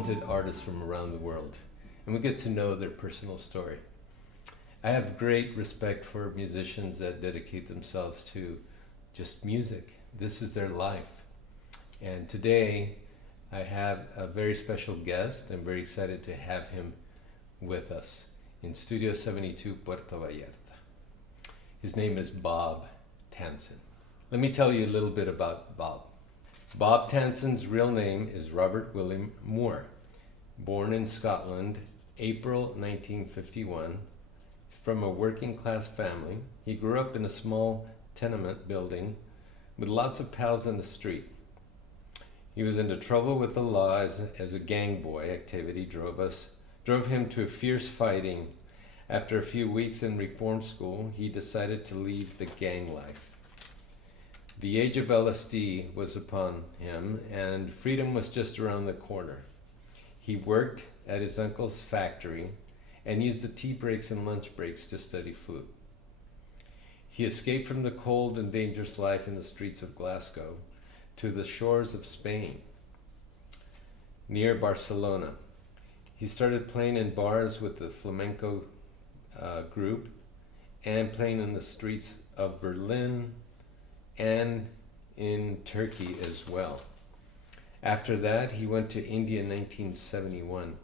talented artists from around the world, and we get to know their personal story. I have great respect for musicians that dedicate themselves to just music. This is their life. And today I have a very special guest. I'm very excited to have him with us in Studio 72, Puerto Vallarta. His name is Bob Tansen. Let me tell you a little bit about Bob. Bob Tansen's real name is Robert William Moore. Born in Scotland, April 1951, from a working class family. He grew up in a small tenement building with lots of pals in the street. He was into trouble with the law as a gang boy. Activity drove him to fierce fighting. After a few weeks in reform school, he decided to leave the gang life. The age of LSD was upon him, and freedom was just around the corner. He worked at his uncle's factory and used the tea breaks and lunch breaks to study flute. He escaped from the cold and dangerous life in the streets of Glasgow to the shores of Spain, near Barcelona. He started playing in bars with the flamenco group and playing in the streets of Berlin and in Turkey as well. After that, he went to India in 1971.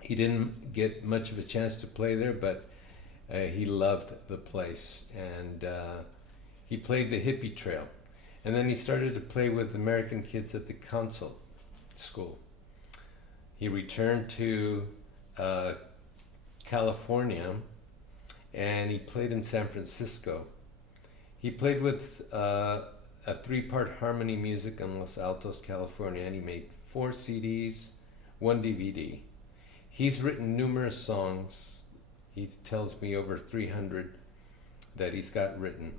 He didn't get much of a chance to play there, but he loved the place, and he played the hippie trail. And then he started to play with American kids at the council school. He returned to California, and he played in San Francisco. He played with a 3-part harmony music in Los Altos, California, and he made 4 CDs, 1 DVD. He's written numerous songs. He tells me over 300 that he's got written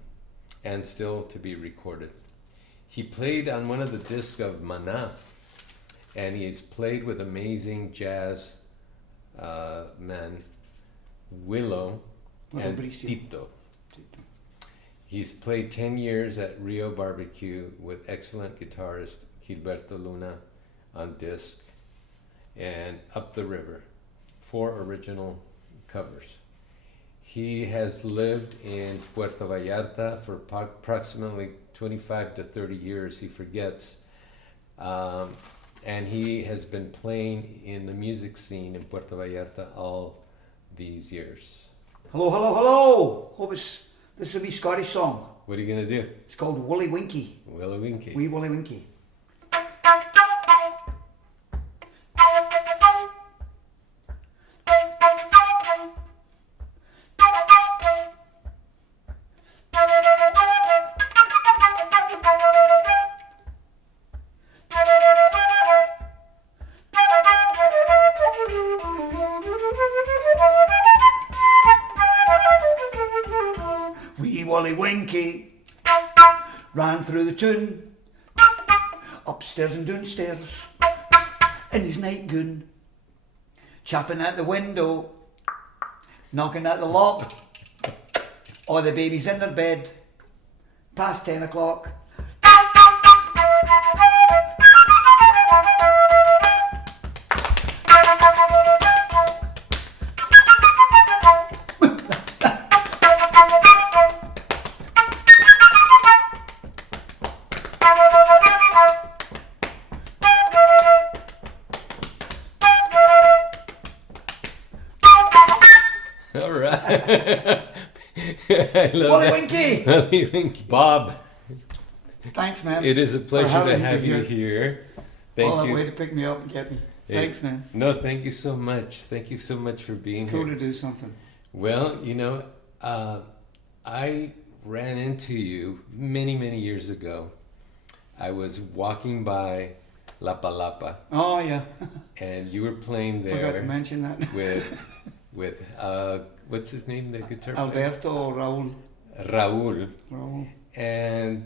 and still to be recorded. He played on one of the discs of Maná, and he's played with amazing jazz men, Willow and Tito. He's played 10 years at Rio Barbecue with excellent guitarist Gilberto Luna on disc, and Up the River, 4 original covers. He has lived in Puerto Vallarta for approximately 25 to 30 years, he forgets, and he has been playing in the music scene in Puerto Vallarta all these years. Hello, hello, hello! Hope this is a wee Scottish song. What are you going to do? It's called Willy Winky. Willy Winky. Wee Willy Winky. Willy Winky ran through the tune, upstairs and downstairs, in his nightgown, chapping at the window, knocking at the lock. All the babies in their bed, past 10 o'clock. All right. I love Willy that. Winky! Willy Winky. Bob, Thanks, man. it is a pleasure to having me have you here. here. Thank All that you. way to pick me up and get me. Thanks, man. No, thank you so much. Thank you so much for being It's cool here. to do something. Well, you know, I ran into you many, many years ago. I was walking by La Palapa, Oh, yeah. and you were playing Forgot to there mention that. with what's his name, the guitar player? Alberto or Raul. Raul. Raul. And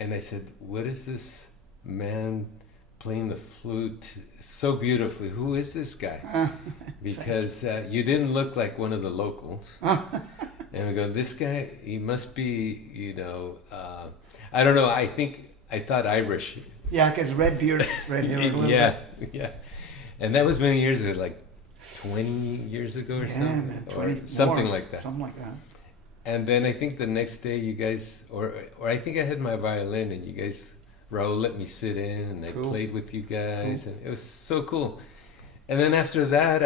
I said, what is this man playing the flute so beautifully? Who is this guy? Because you didn't look like one of the locals. And we go, this guy, he must be, I don't know, I thought Irish Yeah, because red beard, red hair. A little Yeah, bit. yeah. And that was many years ago, like 20 years ago or Yeah, something, man, or 20 something more, like that. Something like that. And then I think the next day you guys, or I think I had my violin and you guys, Raul let me sit in and I Cool. played with you guys and it was so cool. And then after that,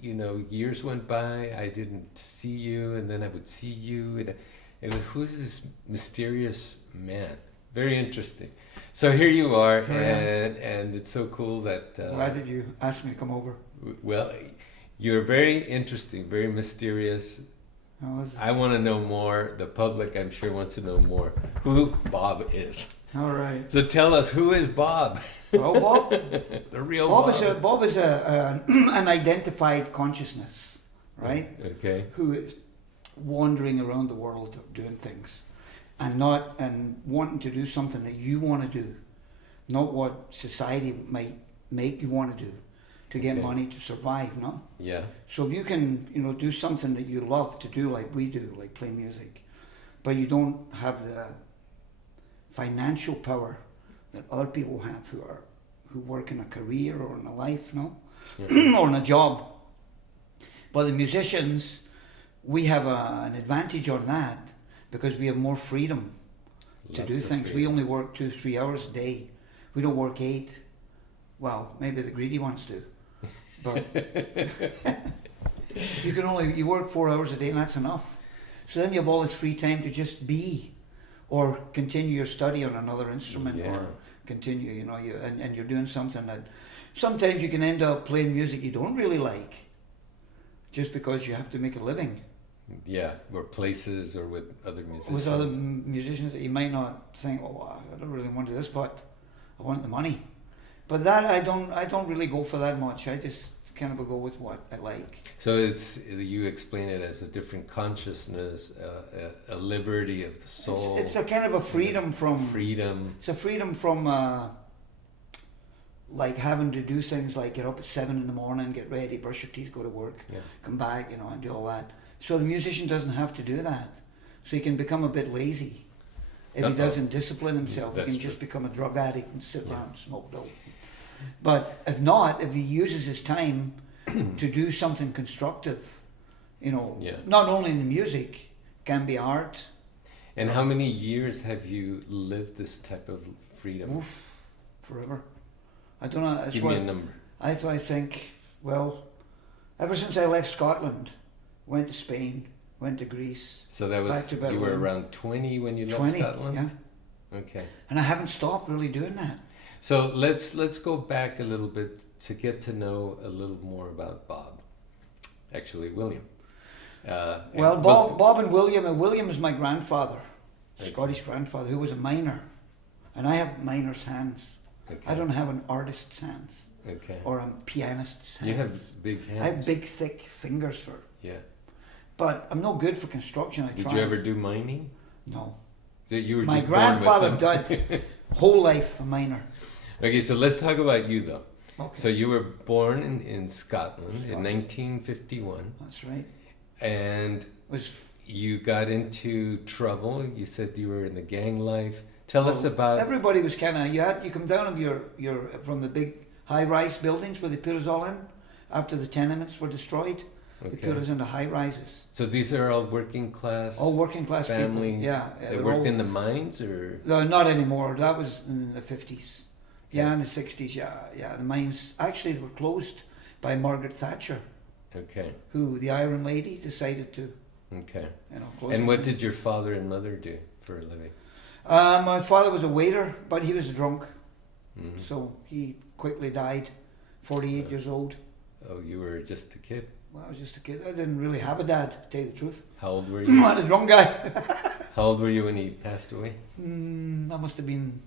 years went by, I didn't see you and then I would see you and it was, who's this mysterious man? Very interesting. So here you are, and it's so cool that... Why did you ask me to come over? Well, you're very interesting, very mysterious. Oh, I want to know more. The public, I'm sure, wants to know more who Bob is. all right. So tell us, who is Bob? Well, Bob, The real Bob Bob. Bob is an identified consciousness, right? Okay. Who is wandering around the world doing things, and wanting to do something that you want to do, not what society might make you want to do, to get money to survive. No. Yeah. So if you can, do something that you love to do, like we do, like play music, but you don't have the financial power that other people have who work in a career or in a life, no, Yeah. or in a job. But the musicians, we have an advantage on that because we have more freedom to Lots do of things. We freedom. only work 2-3 hours a day. We don't work 8. Well, maybe the greedy ones do. But you work 4 hours a day and that's enough. So then you have all this free time to just be, or continue your study on another instrument, or continue, and you're doing something that sometimes you can end up playing music you don't really like, just because you have to make a living. Yeah, or places or with other musicians. With other musicians that you might not think, oh, I don't really want to do this, but I want the money. But that I don't really go for that much. I just kind of go with what I like. So you explain it as a different consciousness, a liberty of the soul. It's a kind of a freedom from freedom. It's a freedom from like having to do things like get up at 7 a.m, get ready, brush your teeth, go to work, come back, and do all that. So the musician doesn't have to do that. So he can become a bit lazy if he doesn't discipline himself. He can just become a drug addict and sit around and smoke dope. But if not, if he uses his time to do something constructive, not only in music, can be art. And how many years have you lived this type of freedom? Oof, forever. I don't know. Give me a number. I think, well, ever since I left Scotland, went to Spain, went to Greece. So that was, you were around 20 when you left Scotland? Yeah. Okay. And I haven't stopped really doing that. So let's go back a little bit to get to know a little more about Bob. Actually, William. Well, Bob and William is my grandfather, Scottish grandfather, who was a miner. And I have miner's hands. Okay. I don't have an artist's hands. Okay. Or a pianist's hands. You have big hands. I have big, thick fingers for it. Yeah. But I'm no good for construction. Did you ever do mining? No. So you were My just grandfather born with them. died whole life a miner. Okay, so let's talk about you though. Okay. So you were born in Scotland in 1951. That's right. And you got into trouble. You said you were in the gang life. Tell us about... Everybody was kind of... You come down of your from the big high-rise buildings where they put us all in after the tenements were destroyed. They put us into high-rises. So these are all working class... All working class families? People. Yeah. They worked in the mines or... No, not anymore. That was in the 50s. Yeah, in the 60s, yeah. The mines actually were closed by Margaret Thatcher. Okay. Who, the Iron Lady, decided to... Okay. Close. And what did your father and mother do for a living? My father was a waiter, but he was a drunk. Mm-hmm. So he quickly died, 48 years old. Oh, you were just a kid? Well, I was just a kid. I didn't really have a dad, to tell you the truth. How old were you? I had a drunk guy. How old were you when he passed away? That must have been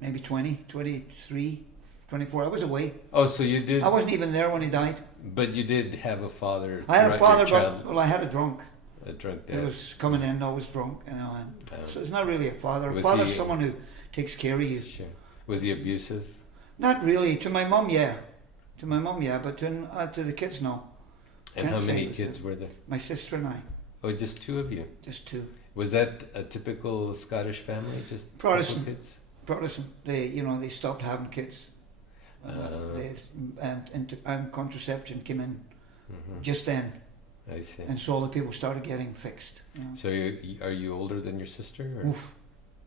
maybe 20, 23, 24. I was away. Oh, so you did... I wasn't even there when he died. But you did have a father... I had a father, but I had a drunk. A drunk dad. He was coming in, always drunk. So it's not really a father. A father's someone who takes care of you. Sure. Was he abusive? Not really. To my mum, yeah. But to the kids, no. And how many kids were there? My sister and I. Oh, just two of you? Just two. Was that a typical Scottish family? Just Protestant. kids? Protestant. They stopped having kids. And contraception came in just then. I see. And so all the people started getting fixed. So are you older than your sister? Or? Oof,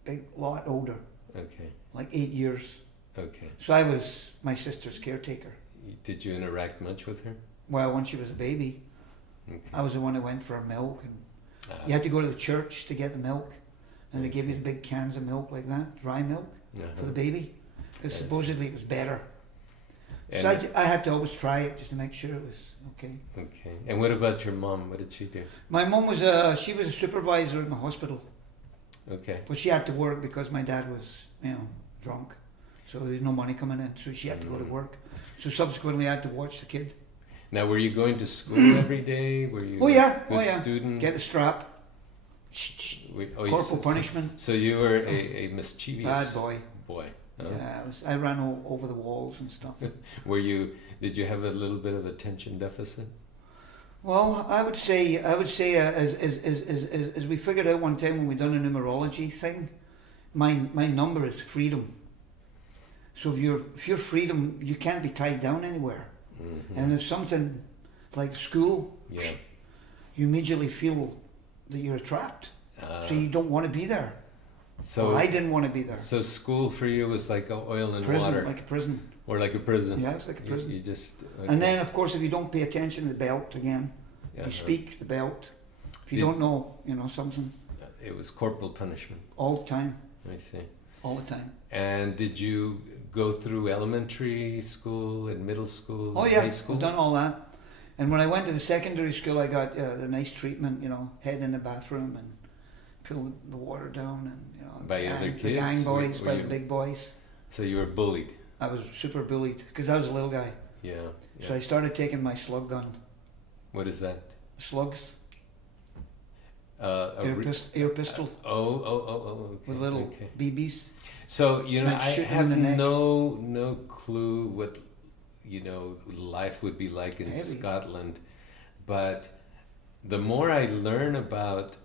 big lot older. Okay. Like 8 years. Okay. So I was my sister's caretaker. Did you interact much with her? Well, when she was a baby, Okay. I was the one that went for her milk, and you had to go to the church to get the milk, and they gave you the big cans of milk like that, dry milk, for the baby, because supposedly it was better. And so I had to always try it just to make sure it was okay. Okay. And what about your mom? What did she do? My mom was she was a supervisor in the hospital. Okay. But she had to work because my dad was, drunk. So there was no money coming in, so she had to go to work. So subsequently I had to watch the kid. Now, were you going to school every day? Were you a good student? Get the strap. Corporal punishment. So you were a mischievous bad boy. Huh? Yeah, I ran over the walls and stuff. Did you have a little bit of attention deficit? Well, I would say as we figured out one time when we done a numerology thing, my number is freedom. So if you're freedom, you can't be tied down anywhere. Mm-hmm. And if something like school, you immediately feel that you're trapped. So you don't want to be there. So I didn't want to be there. So school for you was like oil and prison, water. like a prison. Or like a prison. Yeah, it's like a prison. You just. Okay. And then, of course, if you don't pay attention to the belt again, you speak the belt. If you don't know, something. It was corporal punishment. All the time. I see. All the time. And did you go through elementary school and middle school? Oh yeah, high school? I've done all that. And when I went to the secondary school, I got the nice treatment. Head in the bathroom and pull the water down, and by other kids, the gang boys, by the big boys. So you were bullied. I was super bullied because I was a little guy. Yeah. So I started taking my slug gun. What is that? Slugs. Air pistol. Okay. With little BBs. So I have no clue what life would be like in Scotland, but the more I learn about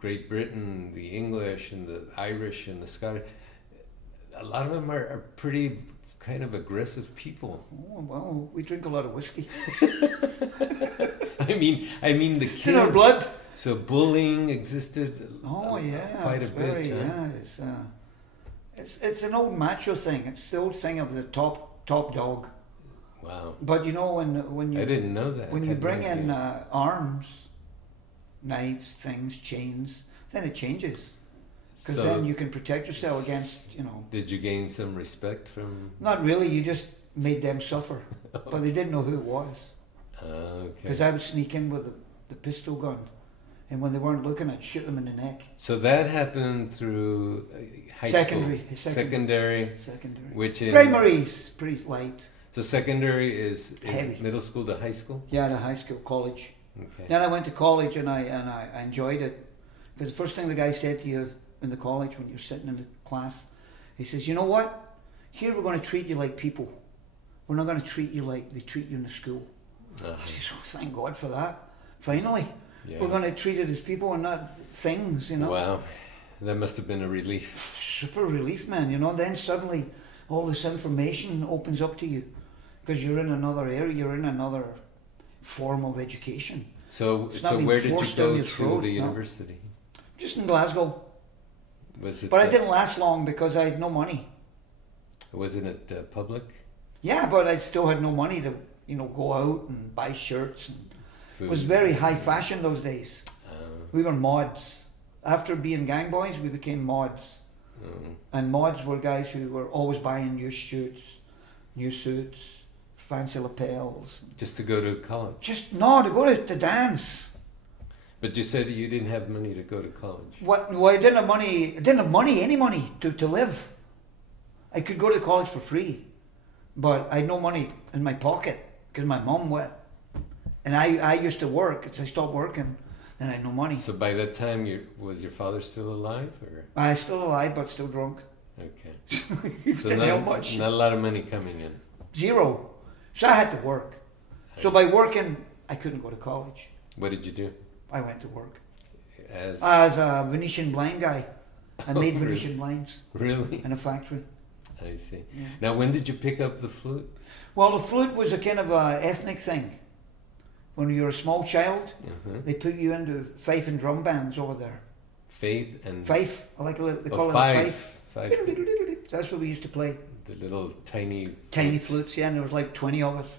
Great Britain, the English and the Irish and the Scottish, a lot of them are pretty kind of aggressive people. Oh, well, we drink a lot of whiskey. I mean the kids. It's in our blood. So bullying existed. Quite a bit. It's an old macho thing. It's the old thing of the top dog. Wow. But when you I didn't know that. When you bring in arms, knives, things, chains, then it changes. Because then you can protect yourself against, Did you gain some respect from? Not really. You just made them suffer, but they didn't know who it was. Okay. Because I would sneak in with the pistol gun, and when they weren't looking, I'd shoot them in the neck. So that happened through high school. Secondary. Which is primary is pretty light. So secondary is heavy. Middle school to high school? Yeah, to high school, college. Okay. Then I went to college and I enjoyed it. Because the first thing the guy said to you in the college when you're sitting in the class, he says, "You know what? Here we're going to treat you like people. We're not going to treat you like they treat you in the school." I says, "Oh, thank God for that. Finally, we're going to treat it as people and not things, Wow, that must have been a relief. Super relief, man. Then suddenly all this information opens up to you because you're in another area, you're in another form of education. So where did you go to the university? Just in Glasgow. Was it? But I didn't last long because I had no money. Wasn't it public? Yeah, but I still had no money to, go out and buy shirts. And it was very high fashion those days. We were mods. After being gang boys, we became mods. And mods were guys who were always buying new suits, fancy lapels. Just to go to college? To go to dance. But you said that you didn't have money to go to college. Well, I didn't have money. I didn't have any money to live. I could go to college for free, but I had no money in my pocket because my mom went. And I used to work. As I stopped working, then I had no money. So by that time, was your father still alive? Or? Still alive, but still drunk. Okay. So not a lot of money coming in. Zero. So I had to work. So by working, I couldn't go to college. What did you do? I went to work. As a Venetian blind guy. I made Venetian blinds Really? in a factory. I see. Yeah. Now, when did you pick up the flute? Well, the flute was a kind of a ethnic thing. When you were a small child, they put you into fife and drum bands over there. Faith and... Fife, I like they call it a fife. fife. That's what we used to play. The little tiny... Tiny flutes, yeah, and there was like 20 of us.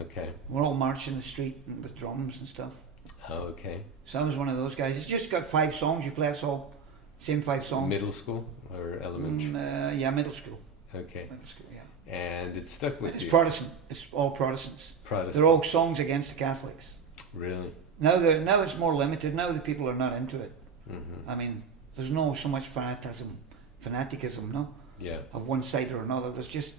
Okay. We're all marching the street and with drums and stuff. Oh, okay. So I was one of those guys. It's just got 5 songs you play, that's all. Same 5 songs. Middle school or elementary? Yeah, middle school. Okay. Middle school, yeah. And it stuck with It's you? Protestant. It's all Protestants. Protestant. They're all songs against the Catholics. Really? Now it's more limited. Now the people are not into it. I mean, there's no so much fanaticism, no? Yeah. Of one side or another. There's just,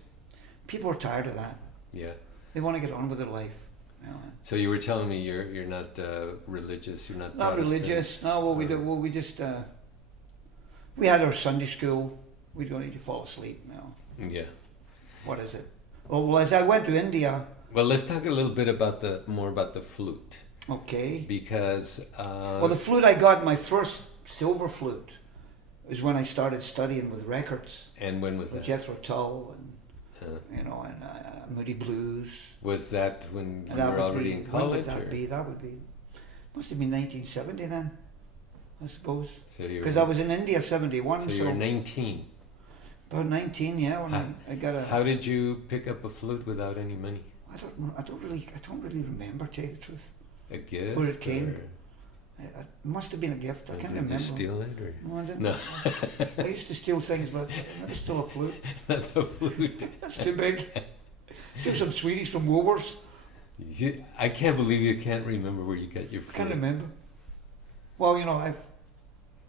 people are tired of that. Yeah. They want to get on with their life. You know? So you were telling me you're not religious, you're not Not Protestant. religious. No, well, we just, we had our Sunday school. We don't need to fall asleep, you know. Yeah. What is it? Well, as I went to India. Well, let's talk a little bit more about the flute. Okay. Because... well, the flute I got, my first silver flute, is when I started studying with records. And when was that? Jethro Tull and, you know, and Moody Blues. Was that when you That were would already be, in college? When would that be? That would be, must have been 1970 then, I suppose. Because I was in India 71. So you were 19. About 19, yeah, when I got a... How did you pick up a flute without any money? I don't really remember, to tell you the truth. A gift? Where it came. It must have been a gift. I can't remember. Did you steal it? Or? No, I didn't. No. I used to steal things, but I never stole a flute. Not the flute. That's too big. Steal some sweeties from Woolworths. I can't believe you can't remember where you got your flute. I can't remember. Well, you know,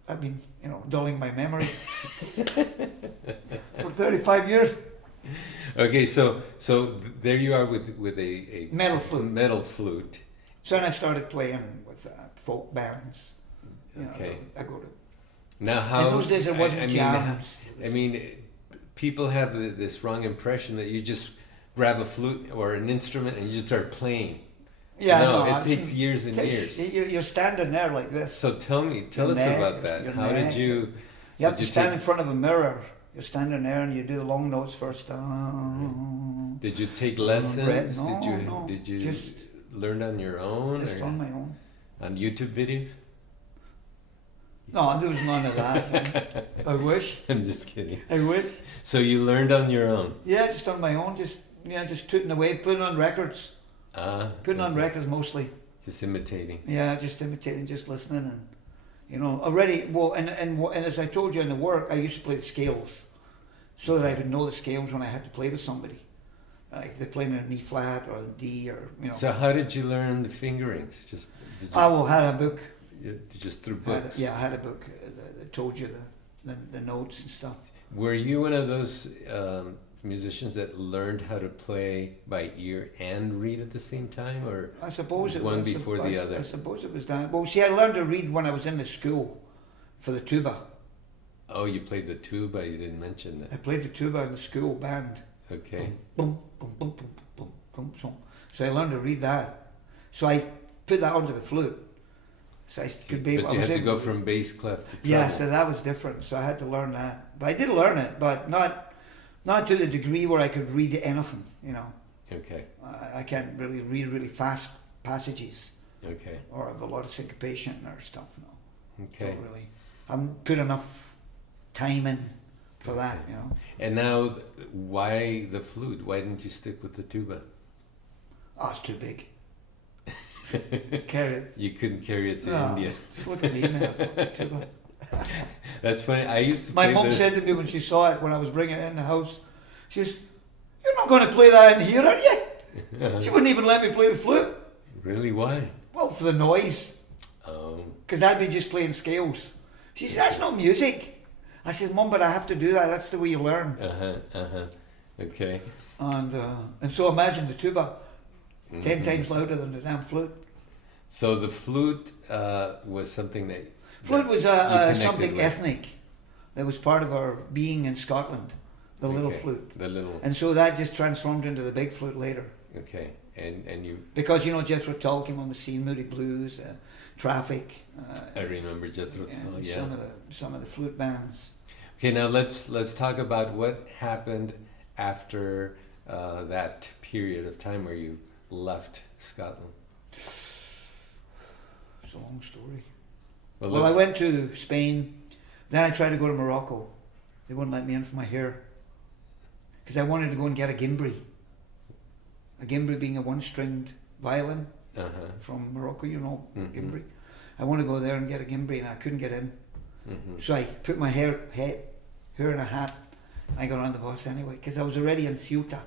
I've been, you know, dulling my memory for 35 years. Okay, so there you are with a metal flute. Metal flute. So then I started playing with folk bands. You know, okay. I go to. Now how? In those days there wasn't jams. I mean, people have this wrong impression that you just grab a flute or an instrument and you just start playing. Yeah, no, it takes years and years. You're standing there like this. So tell us about that. How did you? You have to stand in front of a mirror. You're standing there and you do the long notes first. Did you take lessons? No, did you just learn on your own? Just on my own. On YouTube videos? No, there was none of that. I wish. I'm just kidding. I wish. So you learned on your own? Yeah, just on my own. Just tooting away, putting on records. Putting on records mostly. Just imitating. Yeah, just imitating, just listening, and you know, already. Well, and as I told you in the work, I used to play the scales, so that I would know the scales when I had to play with somebody. Like they play in an E flat or a D or you know. So how did you learn the fingerings? I had a book. Just through books. I had a book that told you the notes and stuff. Were you one of those musicians that learned how to play by ear and read at the same time, or I suppose it one was, before the other? I suppose it was that. Well, see, I learned to read when I was in the school for the tuba. Oh, you played the tuba. You didn't mention that. I played the tuba in the school band. Okay. Boom, boom, boom, boom, boom, boom, boom. So I learned to read that. So I put that onto the flute. So I could be. But you had to go from bass clef to treble. Yeah, so that was different. So I had to learn that. But I did learn it, but not to the degree where I could read anything, you know. Okay. I can't really read really fast passages. Okay. Or have a lot of syncopation or stuff, no. Okay. Not really. I haven't put enough time in for that, you know. And now, why the flute? Why didn't you stick with the tuba? Oh, it's too big. Carry it. You couldn't carry it to India. Look at me now. Tuba. That's funny. I used to. My mum said to me when she saw it when I was bringing it in the house, she says, "You're not going to play that in here, are you?" She wouldn't even let me play the flute. Really? Why? Well, for the noise. Because I'd be just playing scales. She said, "That's not music." I said, "Mum, but I have to do that. That's the way you learn." Okay. And so imagine the tuba, 10 times louder than the damn flute. So the flute was something that... Flute was something ethnic that was part of our being in Scotland, the little flute. The little... And so that just transformed into the big flute later. Okay. And you... Because, Jethro Tull came on the scene, Moody Blues, Traffic. I remember Jethro Tull, yeah. Some of the flute bands. Okay, now let's talk about what happened after that period of time where you left Scotland. It's a long story. Well, I went to Spain. Then I tried to go to Morocco. They wouldn't let me in for my hair. Because I wanted to go and get a gimbri. A gimbri being a one-stringed violin from Morocco, gimbri. I wanted to go there and get a gimbri, and I couldn't get in. Mm-hmm. So I put my hair in a hat. I got on the bus anyway, because I was already in Ceuta.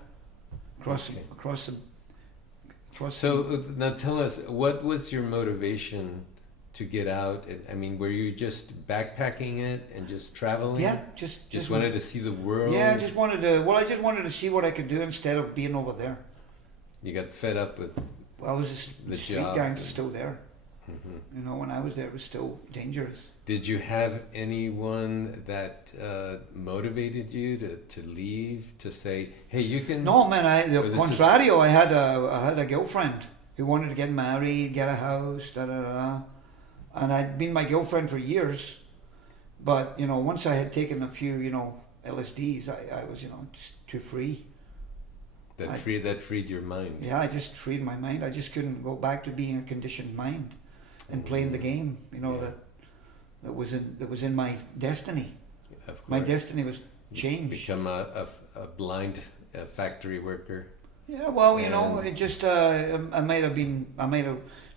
So now tell us, what was your motivation to get out? I mean, were you just backpacking it and just traveling? Yeah, just wanted to see the world. Yeah, I just wanted to see what I could do instead of being over there. You got fed up with the street gangs are still there. Mm-hmm. When I was there, it was still dangerous. Did you have anyone that motivated you to leave, to say, hey, you can... No, man, the contrario, I had a girlfriend who wanted to get married, get a house, and I'd been my girlfriend for years. But, once I had taken a few, LSDs, I was, just too free. That freed your mind. Yeah, I just freed my mind. I just couldn't go back to being a conditioned mind and playing the game, that was in my destiny. Of course. My destiny was changed. Become a blind factory worker. Yeah, well, it just I might have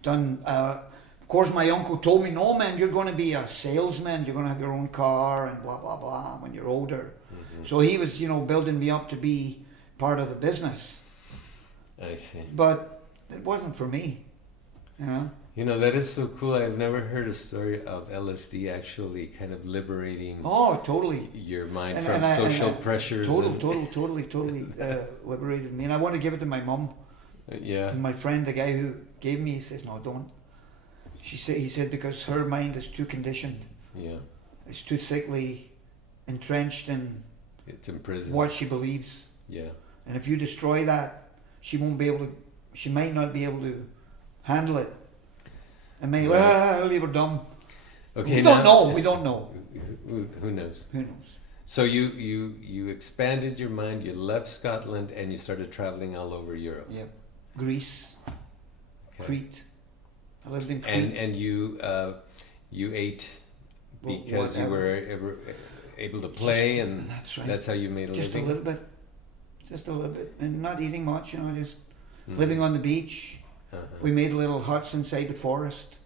done. Of course, my uncle told me, "No, man, you're going to be a salesman. You're going to have your own car and blah blah blah when you're older." Mm-hmm. So he was, building me up to be part of the business. I see. But it wasn't for me, that is so cool. I've never heard a story of LSD actually kind of liberating. Oh, totally. Your mind from social pressures. Totally liberated me. And I want to give it to my mum. Yeah. And my friend, the guy who gave me, he says, no, don't. He said, because her mind is too conditioned. Yeah. It's too thickly entrenched in... It's imprisoned. What she believes. Yeah. And if you destroy that, she might not be able to handle it. And may leave her dumb. Okay, we don't know. Who knows? Who knows? So you expanded your mind, you left Scotland, and you started traveling all over Europe. Yep. Greece, Crete. I lived in Crete. And you ate because you were able to play, and that's right. That's how you made a living? Just a little bit. And not eating much, just living on the beach. We made little huts inside the forest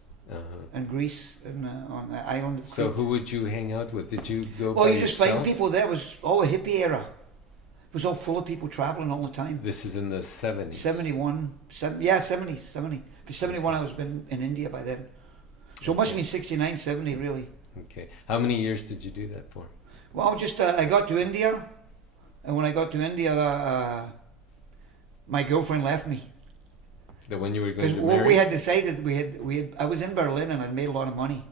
in Greece, on the island of Crete. So who would you hang out with? Did you go by you just yourself? find people there. It was all a hippie era. It was all full of people traveling all the time. This is in the 70s. 70. Because 71 I was been in India by then. So it must have been 69, 70 really. Okay. How many years did you do that for? Well, just I got to India, and when I got to India, my girlfriend left me. When you were going to marry? We had decided I was in Berlin and I'd made a lot of money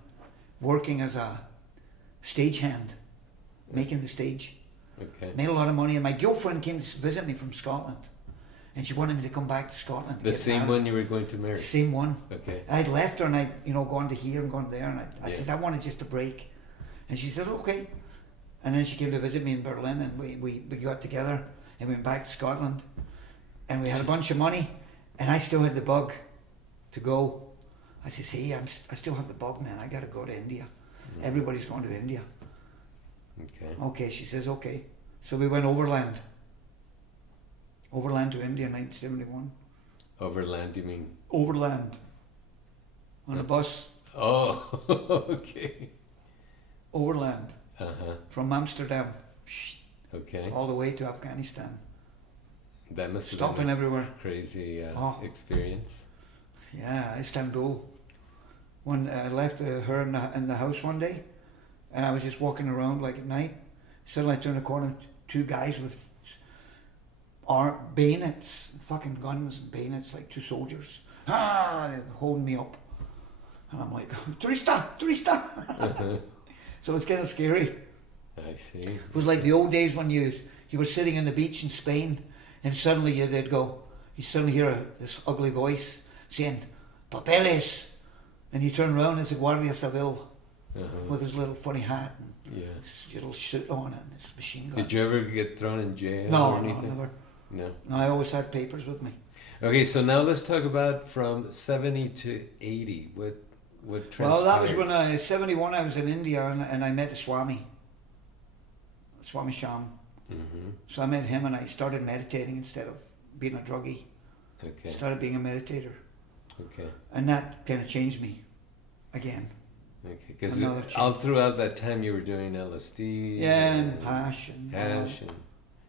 working as a stagehand, making the stage. Okay. Made a lot of money, and my girlfriend came to visit me from Scotland, and she wanted me to come back to Scotland. The same one you were going to marry? The same one. Okay. I'd left her and I'd gone to here and gone there, and I said I wanted just a break, and she said okay, and then she came to visit me in Berlin, and we got together and we went back to Scotland, and we had a bunch of money. And I still had the bug to go. I says, hey, I still have the bug, man. I got to go to India. Mm-hmm. Everybody's going to India. Okay, she says, okay. So we went overland. Overland to India in 1971. Overland, you mean? Overland. On a bus. Oh, okay. Overland. From Amsterdam. Okay. All the way to Afghanistan. That must have stopping been everywhere. Crazy experience. Yeah, Istanbul. When I left her in the house one day, and I was just walking around like at night, suddenly I turned the corner, two guys with bayonets, fucking guns and bayonets, like two soldiers, holding me up. And I'm like, Turista! So it's kind of scary. I see. It was like the old days when you were sitting on the beach in Spain, and suddenly they'd go, you suddenly hear this ugly voice saying, "Papeles!" And you turn around and it's a Guardia Civil with his little funny hat and his little suit on and his machine gun. Did you ever get thrown in jail No, or anything? no, never. No. No, I always had papers with me. Okay, so now let's talk about from 70 to 80. What transpired? Well, that was when 71 I was in India and I met the Swami Sham. Mm-hmm. So I met him and I started meditating instead of being a druggie. Okay. Started being a meditator. Okay. And that kind of changed me again. Okay, because Another change. all throughout that time you were doing LSD. Yeah, and hash and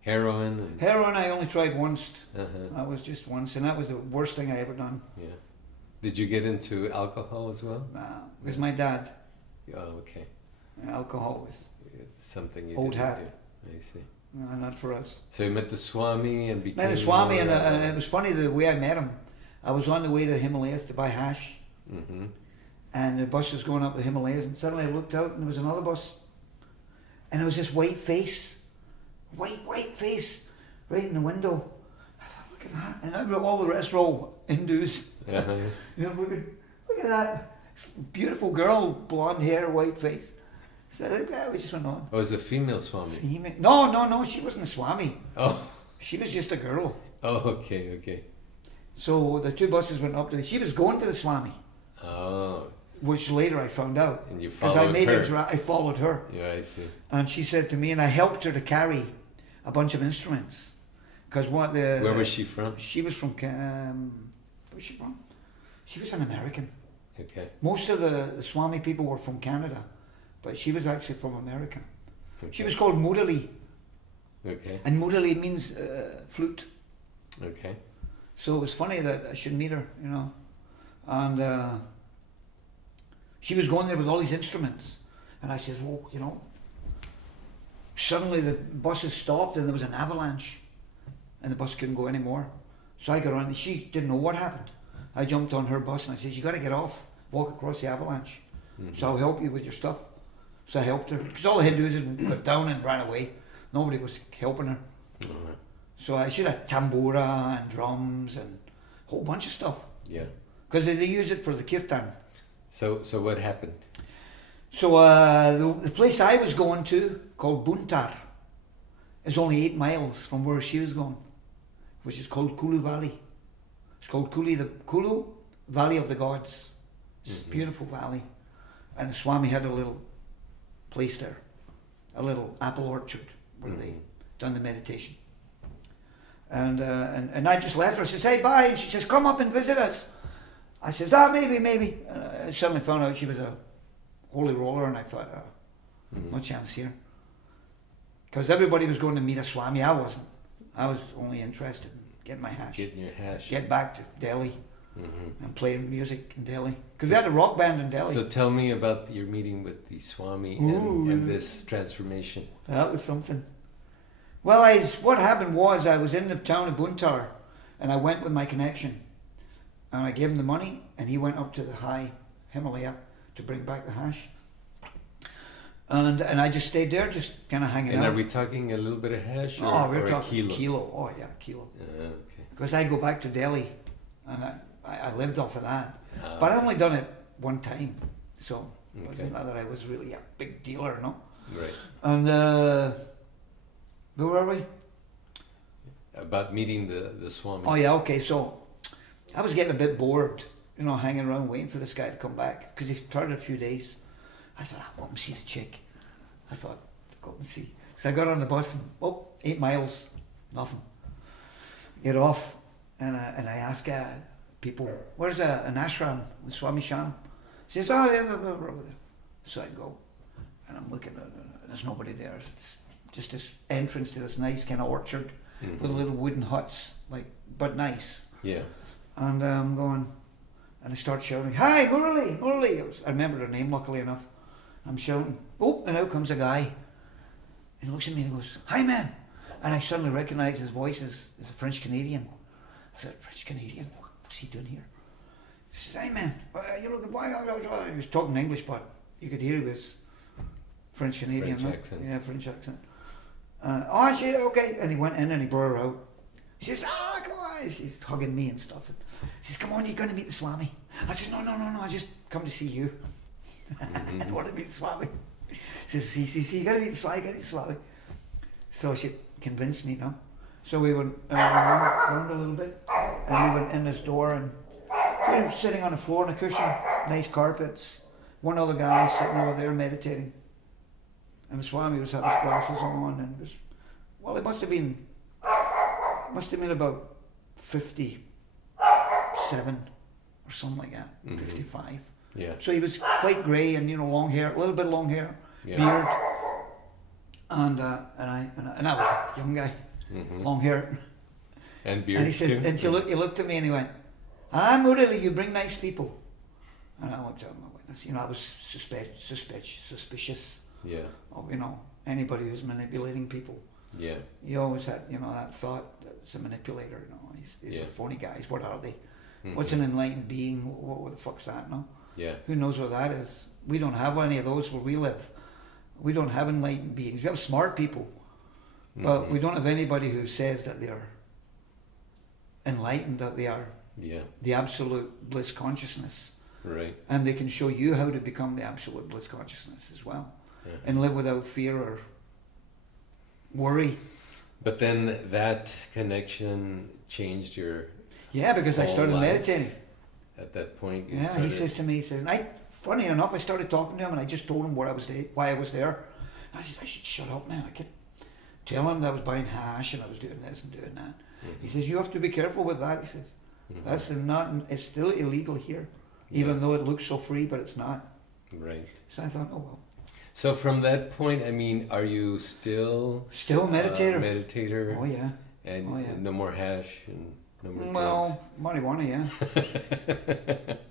heroin. And heroin I only tried once. Uh-huh. That was just once, and that was the worst thing I ever done. Yeah. Did you get into alcohol as well? Nah, because my dad, Oh, okay. alcohol was Something you Old didn't hat. do. I see. not for us. So you met the Swami and became... Met a Swami, more and it was funny the way I met him. I was on the way to the Himalayas to buy hash, Mm-hmm. and the bus was going up the Himalayas, and suddenly I looked out, and there was another bus, and there was this white face, right in the window. I thought, look at that, and all the rest were all Hindus. Uh-huh. You know, look at that beautiful girl, blonde hair, white face. So we just went on. Oh, it was a female Swami. Female? No, she wasn't a Swami. Oh. She was just a girl. Oh, okay. So the two buses went up she was going to the Swami. Oh. Which later I found out. And you Because followed her. I followed her. Yeah, I see. And she said to me, and I helped her to carry a bunch of instruments. Because Where was she from? She was from, where's she from? She was an American. Okay. Most of the Swami people were from Canada, but she was actually from America. Okay. She was called Murali, Okay. and Murali means flute. Okay. So it was funny that I should meet her, you know. And she was going there with all these instruments. And I said, well, you know, suddenly the buses stopped and there was an avalanche and the bus couldn't go anymore. So I got on and she didn't know what happened. I jumped on her bus and I said, you got to get off, walk across the avalanche. Mm-hmm. So I'll help you with your stuff. So I helped her. Because all I had to do is got down and ran away. Nobody was helping her. Alright. So I should have tambura and drums and a whole bunch of stuff. Yeah. Because they use it for the kirtan. So what happened? So the place I was going to, called Buntar, is only 8 miles from where she was going, which is called Kulu Valley. It's called Kulu Valley of the Gods. It's a beautiful valley. And the Swami had a little place there, a little apple orchard where they done the meditation. And I just left her. I says, hey, bye. And she says, come up and visit us. I says, maybe. And I suddenly found out she was a holy roller, and I thought, no chance here. Because everybody was going to meet a Swami. I wasn't. I was only interested in getting my hash. Getting your hash. Get back to Delhi and playing music in Delhi. Because we had a rock band in Delhi. So tell me about your meeting with the Swami and this transformation. That was something. Well, what happened was I was in the town of Buntar, and I went with my connection. And I gave him the money, and he went up to the high Himalaya to bring back the hash. And I just stayed there, just kind of hanging out. And are we talking a little bit of hash we're or talking a kilo? Oh, yeah, kilo. Okay. Because I go back to Delhi, and I lived off of that. But I only done it one time, so it wasn't that I was really a big dealer, no? Right. And where were we? About meeting the Swami. Oh, yeah, okay, so I was getting a bit bored, you know, hanging around waiting for this guy to come back, because he started a few days. I thought, I'll go and see the chick. I thought, go and see. So I got on the bus and, 8 miles, nothing. Get off, and I ask people, where's an ashram with Swami Sham? He says, oh, yeah, over there. So I go, and I'm looking, there's nobody there. It's just this entrance to this nice kind of orchard with little wooden huts, but nice. Yeah. And I'm going, and I start shouting, hi, Murali. I remember her name, luckily enough. I'm shouting, and out comes a guy. And he looks at me and he goes, hi, man. And I suddenly recognize his voice as a French Canadian. I said, French Canadian? What's he doing here? He says, hey, man, you're looking, why? He was talking English, but you could hear he was French Canadian. French accent. Yeah, French accent. I said, okay. And he went in and he brought her out. She says, come on. She's hugging me and stuff. And she says, come on, you're going to meet the swami. I said, no, I just come to see you. I don't want to meet the swami. She says, see, you got to meet the swami, So she convinced me, no? So we went around a little bit, and we went in this door, and we were sitting on the floor on a cushion, nice carpets. One other guy sitting over there meditating. And the swami was having his glasses on, and was, well, it must have been about 57 or something like that, 55. Yeah. So he was quite grey and, long hair, a little bit long hair, Yeah. beard. And I was a young guy, long hair. And beard And he says, too. and he looked at me and he went, Murali, you bring nice people. And I looked at him and went, I was suspicious Yeah. of, anybody who's manipulating people. Yeah. You always had, that thought that it's a manipulator, these Yeah. are phony guys, what are they? What's an enlightened being? What the fuck's that, no? Yeah. Who knows what that is? We don't have any of those where we live. We don't have enlightened beings. We have smart people, but we don't have anybody who says that they are enlightened, that they are the absolute bliss consciousness. Right. And they can show you how to become the absolute bliss consciousness as well, and live without fear or worry. But then that connection changed your Because I whole started life. Meditating. At that point, you He started... says to me, funny enough, I started talking to him and I just told him why I was there. And I said, I should shut up, man. I kept telling him that I was buying hash and I was doing this and doing that. He says, you have to be careful with that. He says, it's still illegal here, even though it looks so free, but it's not. Right. So I thought, oh well. So from that point, are you still... Still meditator. Meditator. Oh yeah. And no more hash and no more drugs. Well, marijuana, yeah.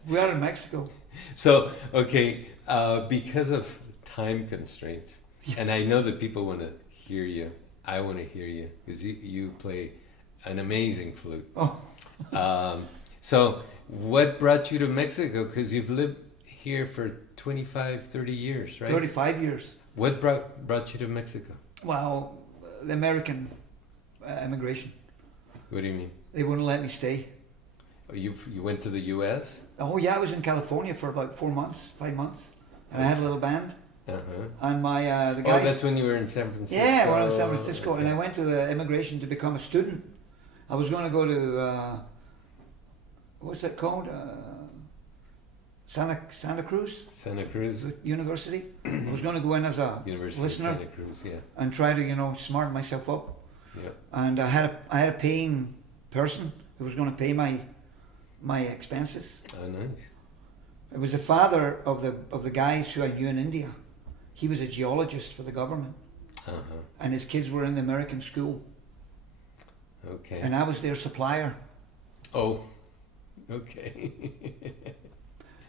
We are in Mexico. So, okay, because of time constraints, and I know that people want to hear you, I want to hear you, because you play an amazing flute. Oh. So, what brought you to Mexico? Because you've lived here for 25, 30 years, right? 35 years. What brought you to Mexico? Well, the American immigration. What do you mean? They wouldn't let me stay. Oh, you went to the U.S.? Oh yeah, I was in California for about 5 months, and I had a little band. And my the guys. Oh, that's when you were in San Francisco. Yeah, when I was in San Francisco, okay. and I went to the immigration to become a student. I was going to go to what's that called? Santa Cruz. Santa Cruz University. I was going to go in as a University listener of Santa Cruz, yeah. and try to smarten myself up. Yeah. And I had a paying person who was going to pay my expenses. Oh, nice. It was the father of the guys who I knew in India. He was a geologist for the government, and his kids were in the American school. Okay. And I was their supplier. Oh, okay.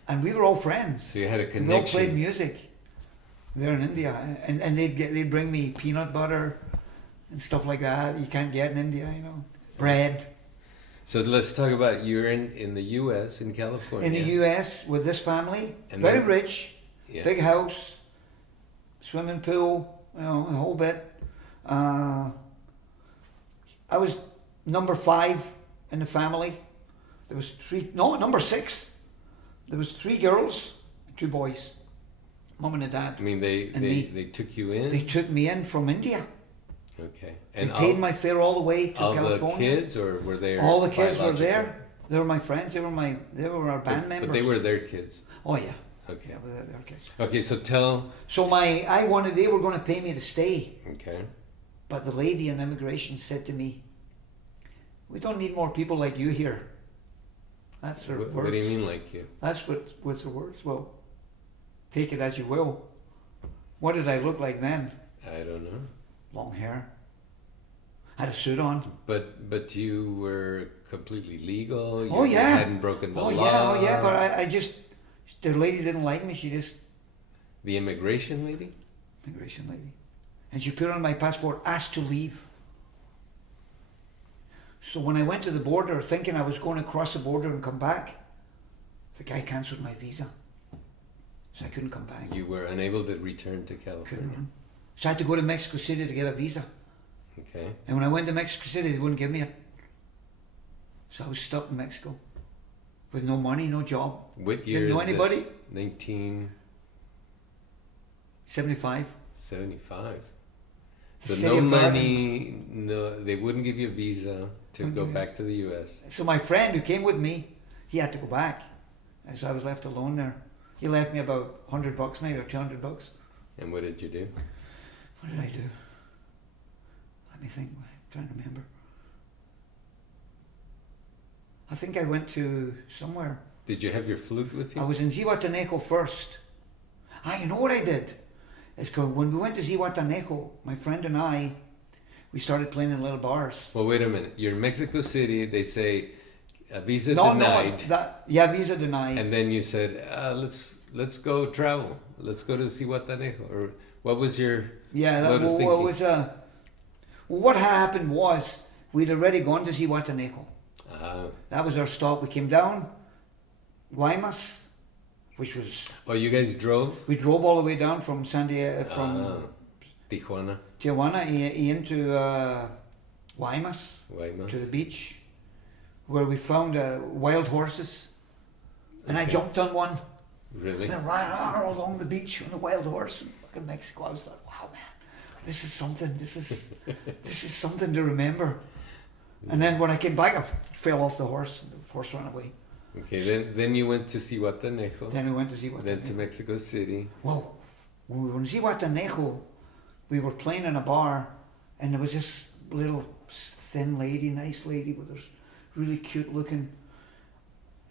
And we were all friends. So you had a connection. We all played music there in India, and they'd bring me peanut butter and stuff like that. You can't get in India, bread. So let's talk about you're in the U.S. in California. In the U.S. with this family, And very then- rich, Yeah. big house, swimming pool, a whole bit. I was number 5 in the family. There was number 6. There was 3 girls, 2 boys, mum and a dad. I mean, they took you in. They took me in from India. Okay. They paid my fare all the way to all California. the kids, or were they? All the kids were biological? there. They were my friends. They were our band members. But they were their kids. Oh yeah. Okay. Yeah, they were kids. Okay, so tell. So they were going to pay me to stay. Okay. But the lady in immigration said to me, "We don't need more people like you here." That's her words. What do you mean, like you? That's what's her words. Well, take it as you will. What did I look like then? I don't know. Long hair. Had a suit on. But you were completely legal. You Oh yeah. hadn't broken the law. Oh yeah. But I just, the lady didn't like me. She just. The immigration lady. Immigration lady, and she put on my passport, asked to leave. So when I went to the border, thinking I was going to cross the border and come back, the guy cancelled my visa, so I couldn't come back. You were unable to return to California. Couldn't. So I had to go to Mexico City to get a visa. Okay. And when I went to Mexico City, they wouldn't give me it. So I was stuck in Mexico with no money, no job. What year Didn't know is anybody. this? 1975. 75. So City no of money, no, they wouldn't give you a visa to Wouldn't go give you- back to the U.S. So my friend who came with me, he had to go back. And so I was left alone there. He left me about $100 maybe, or $200. And what did you do? What did I do? Let me think. I'm trying to remember. I think I went to somewhere. Did you have your flute with you? I was in Zihuatanejo first. You know what I did? It's called, when we went to Zihuatanejo, my friend and I, we started playing in little bars. Well, wait a minute. You're in Mexico City. They say visa No, denied. Visa denied. And then you said, let's go travel. Let's go to Zihuatanejo. Or what was your mode of thinking? What happened was we'd already gone to Zihuatanejo. That was our stop. We came down Guaymas, which was. Oh, you guys drove? We drove all the way down from Tijuana. Tijuana into Guaymas to the beach, where we found wild horses, and I jumped on one. Really? And I ran all along the beach on a wild horse. And look in Mexico, I was like, wow, man, this is something. This is something to remember. And then when I came back, I fell off the horse, and the horse ran away. Okay, then you went to Zihuatanejo. Then we went to Zihuatanejo. Then to Mexico City. Whoa. When we were in Zihuatanejo, we were playing in a bar, and there was this little thin lady, nice lady, with her really cute looking.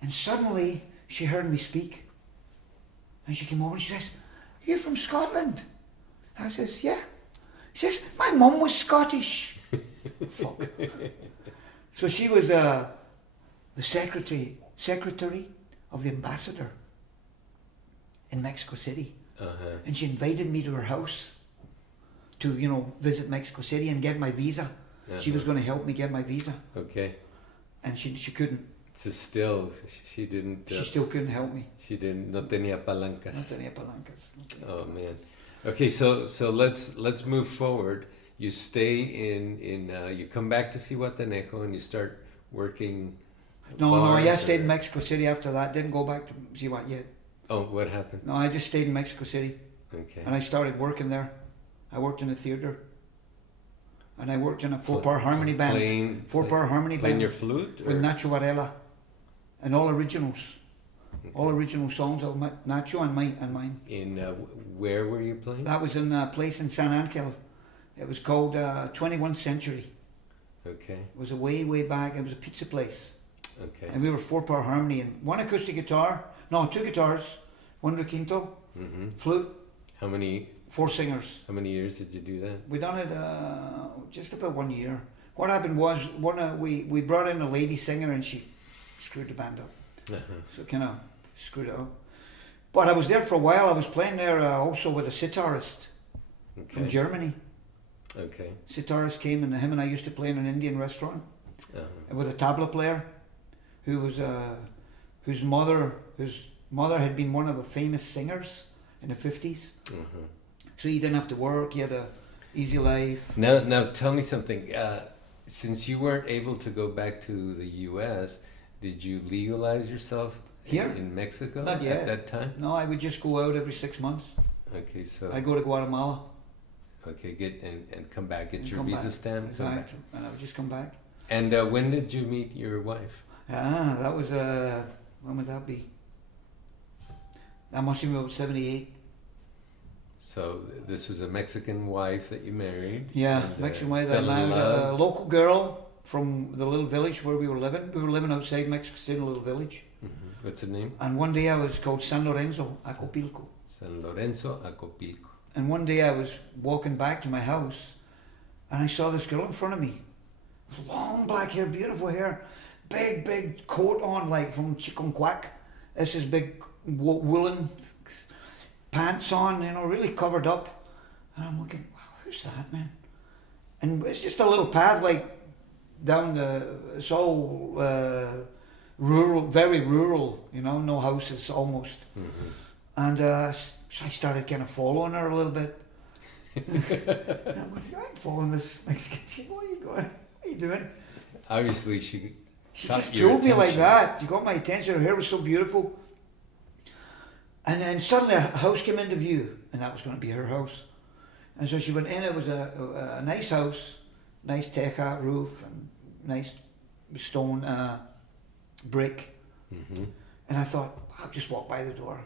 And suddenly, she heard me speak. And she came over and she says, "You're from Scotland?" I says, "Yeah." She says, "My mum was Scottish." Fuck. So she was the secretary of the ambassador in Mexico City. Uh-huh. And she invited me to her house to, visit Mexico City and get my visa. Uh-huh. She was going to help me get my visa. Okay. And she couldn't. So still, she didn't... She still couldn't help me. She didn't... No tenía palancas. No tenía palancas. Oh, man. Okay, so let's move forward. You stay you come back to Zihuatanejo and you start working. No, I bars stayed or- in Mexico City after that. Didn't go back to Zihuat yet. Oh, what happened? No, I just stayed in Mexico City. Okay. And I started working there. I worked in a theater. And I worked in a four-part harmony band. Four-part harmony Playing band. your flute? With Or? Nacho Varela. And all originals. Okay. All original songs of Nacho and mine. In where were you playing? That was in a place in San Angel. It was called 21st Century. Okay. It was a way back. It was a pizza place. Okay. And we were four-part harmony and one acoustic guitar. No, two guitars. One requinto, Mm-hmm. flute, How many 4 singers. years did you do that? We done it just about 1 year. What happened was we brought in a lady singer and she screwed the band up. Uh-huh. So kind of screwed it up. But I was there for a while. I was playing there also with a sitarist from Okay. Germany. Okay. Sitarist came and him and I used to play in an Indian restaurant Uh-huh. with a tabla player who was whose mother had been one of the famous singers in the 50s. Uh-huh. So he didn't have to work. He had a easy life. Now tell me something. Since you weren't able to go back to the U.S., did you legalize yourself Here? in Mexico Not yet. at that time? No, I would just go out every 6 months. Okay, so I'd go to Guatemala. okay, get and come back, get and your come visa back. stamp, come back. Exactly. And I would just come back. And when did you meet your wife? That was, when would that be? That must have been about 78. So this was a Mexican wife that you married. Yeah, and, Mexican wife. I fell in married a love. local girl from the little village where we were living. We were living outside Mexico City in a little village. Mhm. What's the name? And one day I was called San Lorenzo, Acapulco. San Lorenzo, Acapulco. And one day I was walking back to my house and I saw this girl in front of me. Long black hair, beautiful hair, big coat on like from Chiconcuac. This is big woolen pants on, really covered up. And I'm looking, wow, who's that, man? And it's just a little path like down it's all rural, very rural, no houses almost. Mm-hmm. And so I started kind of following her a little bit. And I'm following this Mexican chick. Where are you going? What are you doing? Obviously, she She Got just your pulled me like attention. that. She got my attention. Her hair was so beautiful. And then suddenly a house came into view, and that was going to be her house. And so she went in. It was a nice house, nice teak roof, and nice stone brick. Mm-hmm. And I thought, I'll just walk by the door.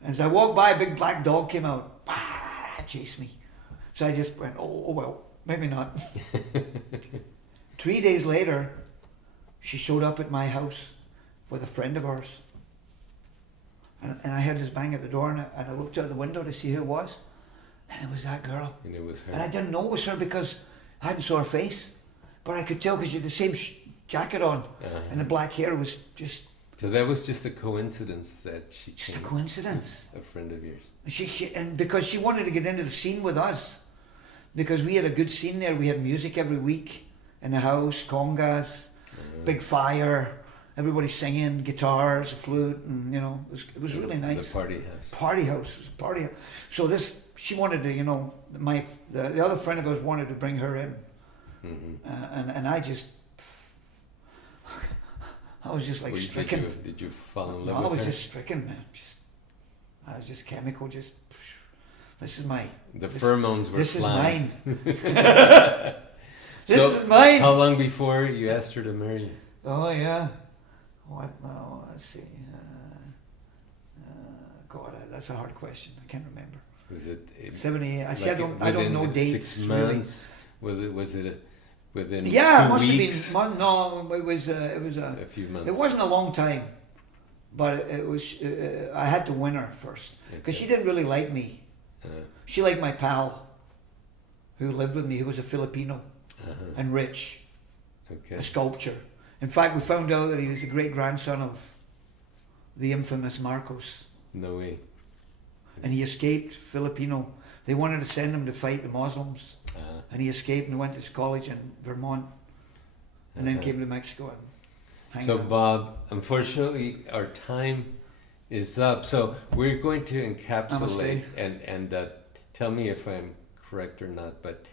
And as I walked by, a big black dog came out, chased me. So I just went, oh well, maybe not. 3 days later, she showed up at my house with a friend of ours. And I heard this bang at the door, and I looked out the window to see who it was. And it was that girl. And it was her. And I didn't know it was her because I hadn't saw her face. But I could tell because she had the same jacket on. Uh-huh. And the black hair was just So that was just a coincidence that she a came. coincidence. A friend of yours. And because she wanted to get into the scene with us. Because we had a good scene there. We had music every week in the house, congas, big fire, everybody singing, guitars, a flute, and it was really nice. The party house. Party house. It was a party house. So she wanted to, the other friend of ours wanted to bring her in. Mm-hmm. And I was just like stricken. Did you fall in love I with was her? just stricken, man. I was just chemical, this is my... The pheromones were This flying. is mine. This is mine. How long before you asked her to marry you? Oh, yeah. What? No, let's see. God, that's a hard question. I can't remember. Was it 78? like I don't know within dates. 6 months? Was it within Yeah, it 2 must weeks? have been. No, it was A few months. It wasn't a long time, but it was. I had to win her first because she didn't really like me. She liked my pal, who lived with me, who was a Filipino and rich, Okay. a sculptor. In fact, we found out that he was the great grandson of the infamous Marcos, No way. and he escaped Filipino. They wanted to send him to fight the Muslims, and he escaped and went to college in Vermont, and then came to Mexico and hanged So out. Bob, unfortunately, our time is up. So we're going to encapsulate and tell me if I'm correct or not. But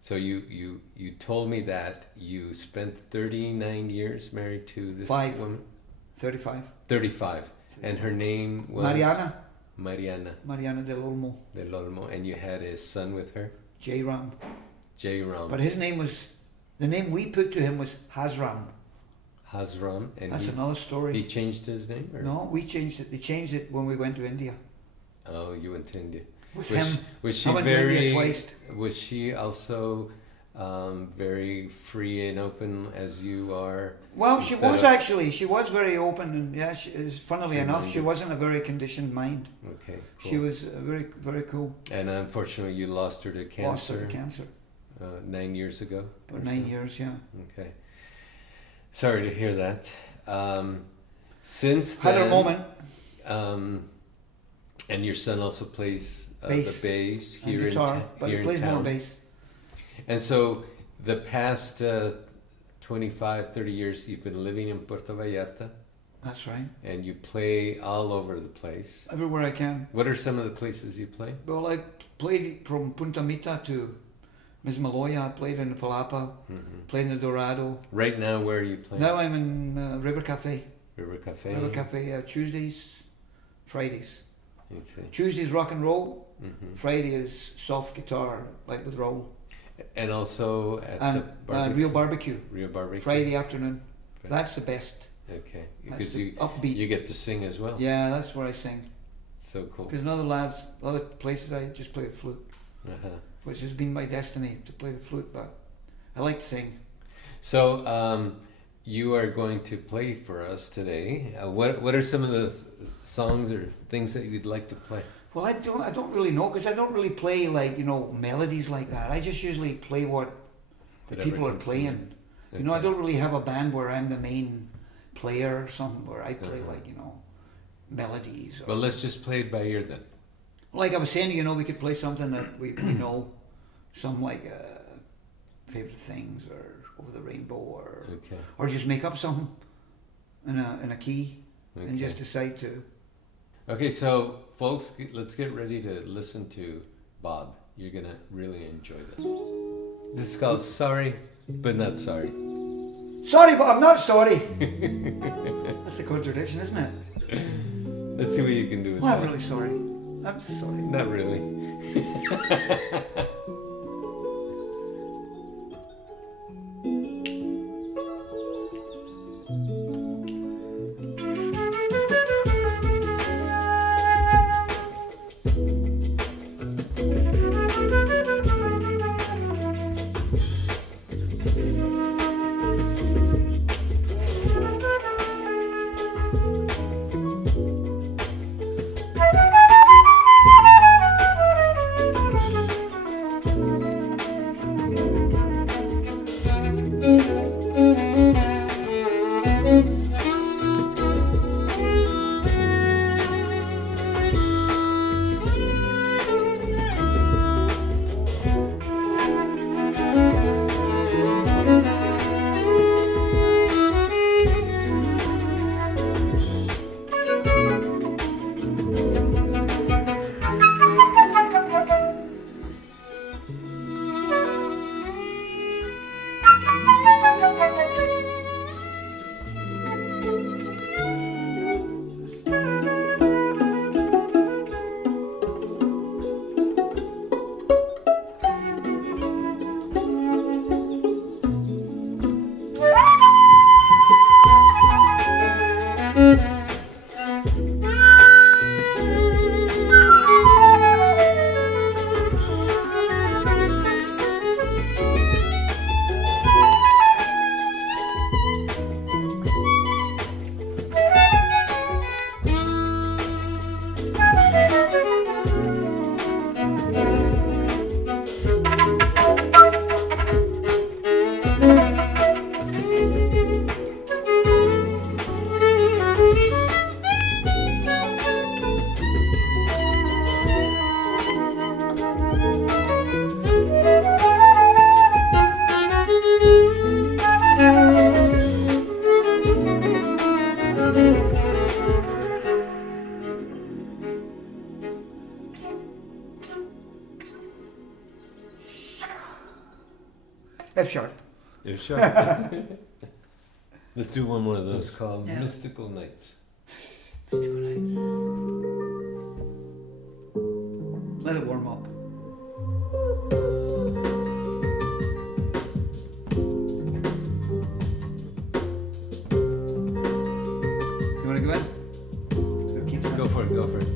so you told me that you spent 39 years married to this woman. 35. 35, and her name was Mariana del Olmo. del Olmo, and you had a son with her, J. Ram. J. Ram. But his name was, the name we put to him was Hazram. Hazram, and That's another story. he changed his name? Or? No, we changed it. They changed it when we went to India. Oh, you went to India. With him. Was she I went to India twice. Was she also very free and open as you are? Well, she instead was of- actually. She was very open, and yeah, funnily enough, she Free-minded. wasn't a very conditioned mind. Okay, cool. She was very, very cool. And unfortunately, you lost her to cancer. Lost her to cancer. 9 years ago. or About 9 so? years, yeah. Okay. Sorry to hear that. Since Had then, her moment. And your son also plays Bass the bass And here guitar, in but here he in plays more town. bass. And so the past 25, 30 years you've been living in Puerto Vallarta That's right. and you play all over the place. Everywhere I can. What are some of the places you play? Well, I played from Punta Mita to Mismaloya. I played in the Palapa, played in the Dorado. Right now, where are you playing? Now I'm in River Cafe. River Cafe. River Cafe Tuesdays, Fridays. You see. Tuesdays rock and roll. Friday is soft guitar, like with roll. And also at And the barbecue. Real Barbecue. Real Barbecue. Friday afternoon. Right. That's the best. Okay, That's because the you upbeat. get to sing as well. Yeah, that's where I sing. So cool. Because in other places I just play the flute, which has been my destiny to play the flute. But I like to sing. So you are going to play for us today. What are some of the songs or things that you'd like to play? Well, I don't really know because I don't really play like melodies like that. I just usually play what the Whatever people are comes to playing. mind. You know, I don't really have a band where I'm the main player or something where I play like melodies. Or, Well, let's just play it by ear then. like I was saying, we could play something that we know, some like favorite things or Over the Rainbow or just make up something in a key and just decide to. Okay, so folks, let's get ready to listen to Bob. You're gonna really enjoy this. This is called Sorry, But Not Sorry. Sorry, but I'm not sorry. That's a contradiction, isn't it? Let's see what you can do with Well, I'm that. really sorry. I'm sorry. Not really. F sharp. You're sure. Let's do one more of those called Yeah. Mystical Nights. Let it warm up. You want to go in? Okay, Go for it, go for it.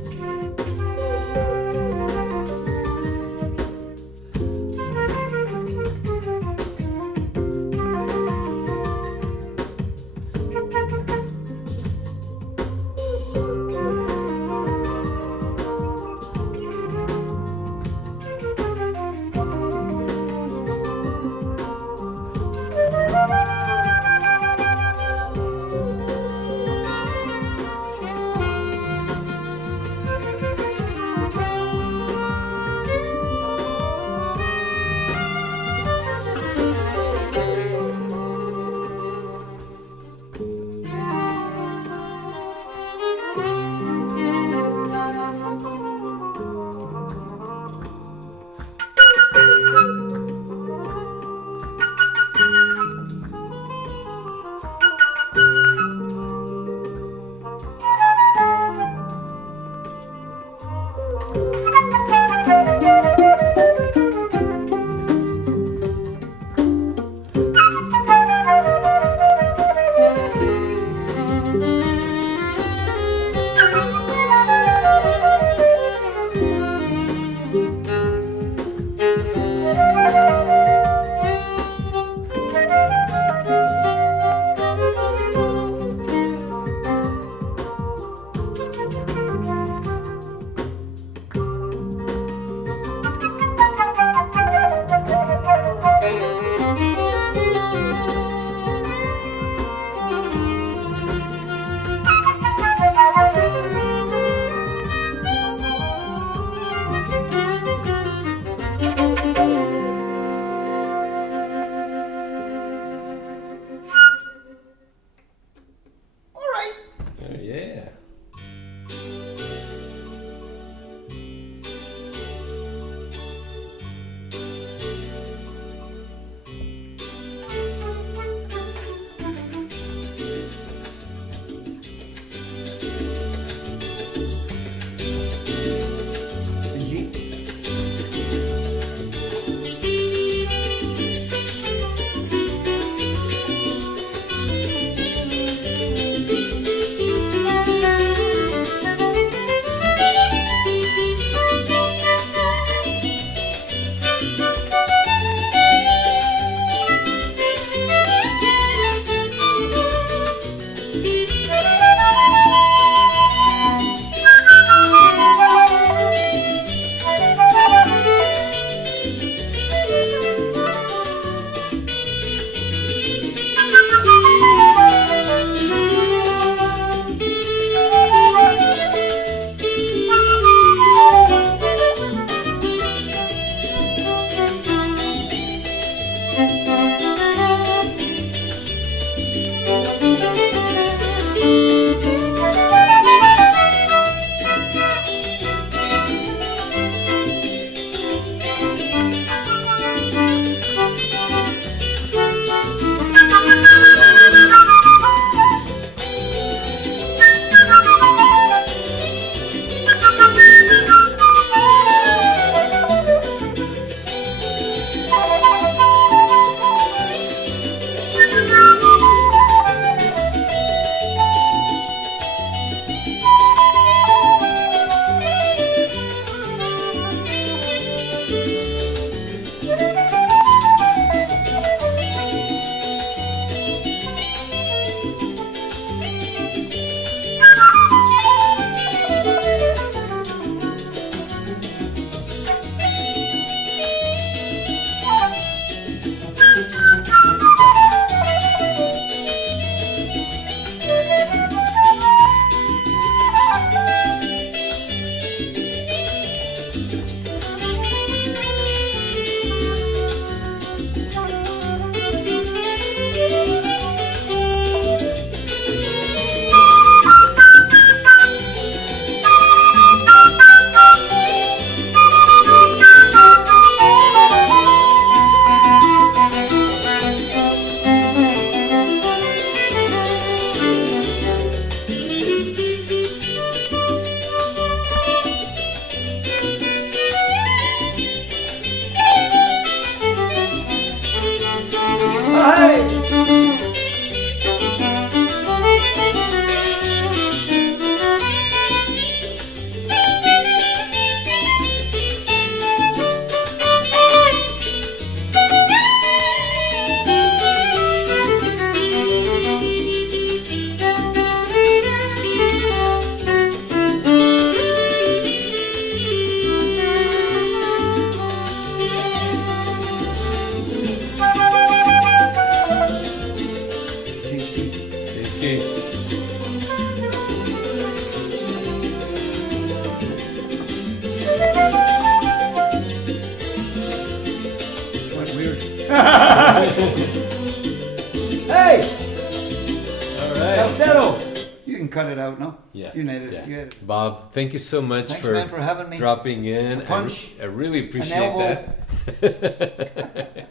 settle. You can cut it out, no? Yeah. You can edit yeah. it. You edit it. Bob, thank you so much Thanks, for man, for having me. dropping in. A punch, I really an appreciate elbow. that.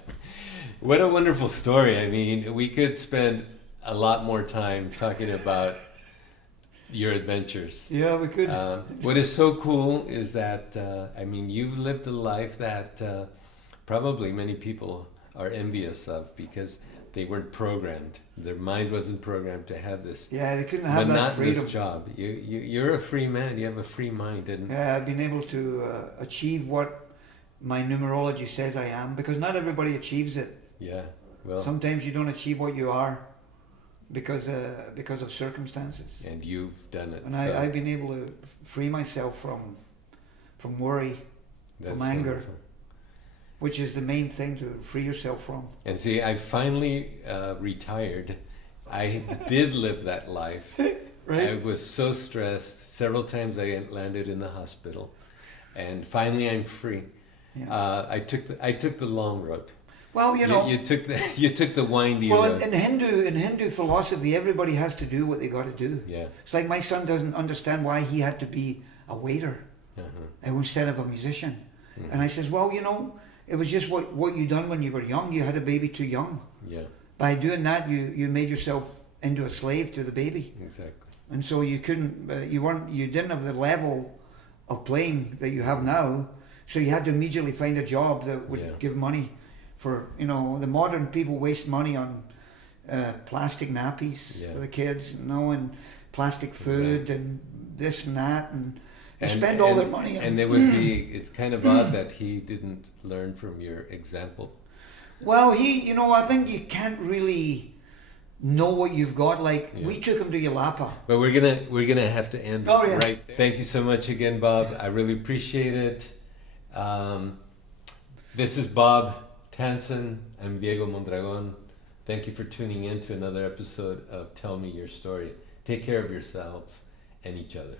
What a wonderful story. I mean, we could spend a lot more time talking about your adventures. Yeah, we could. What is so cool is that, I mean, you've lived a life that probably many people are envious of because they weren't programmed. Their mind wasn't programmed to have this Yeah, they couldn't have that monotonous freedom. job. You're a free man. You have a free mind. And Yeah, I've been able to achieve what my numerology says I am, because not everybody achieves it. yeah, well, Sometimes you don't achieve what you are because of circumstances. and you've done it. And so I've been able to free myself from worry, that's from anger. wonderful. which is the main thing to free yourself from. And see, I finally retired. I did live that life. Right? I was so stressed. Several times I landed in the hospital, and finally I'm free. Yeah. I took the long road. Well, you know, you took the windy well, road. in Hindu philosophy, everybody has to do what they got to do. Yeah. It's like my son doesn't understand why he had to be a waiter instead of a musician. Mhm. And I says, well, you know, it was just what you done when you were young. You had a baby too young. Yeah, By doing that, you made yourself into a slave to the baby. exactly. And so you couldn't, you didn't have the level of playing that you have now. So you had to immediately find a job that would give money for, you know, the modern people waste money on plastic nappies for the kids, you know, and plastic food and this and that, and spend all their money on. And it would be, it's kind of odd that he didn't learn from your example. Well, you know, I think you can't really know what you've got. Like we took him to Yalapa. But we're gonna have to end right. Thank you so much again, Bob. I really appreciate it. This is Bob Tansen. I'm Diego Mondragon. Thank you for tuning in to another episode of Tell Me Your Story. Take care of yourselves and each other.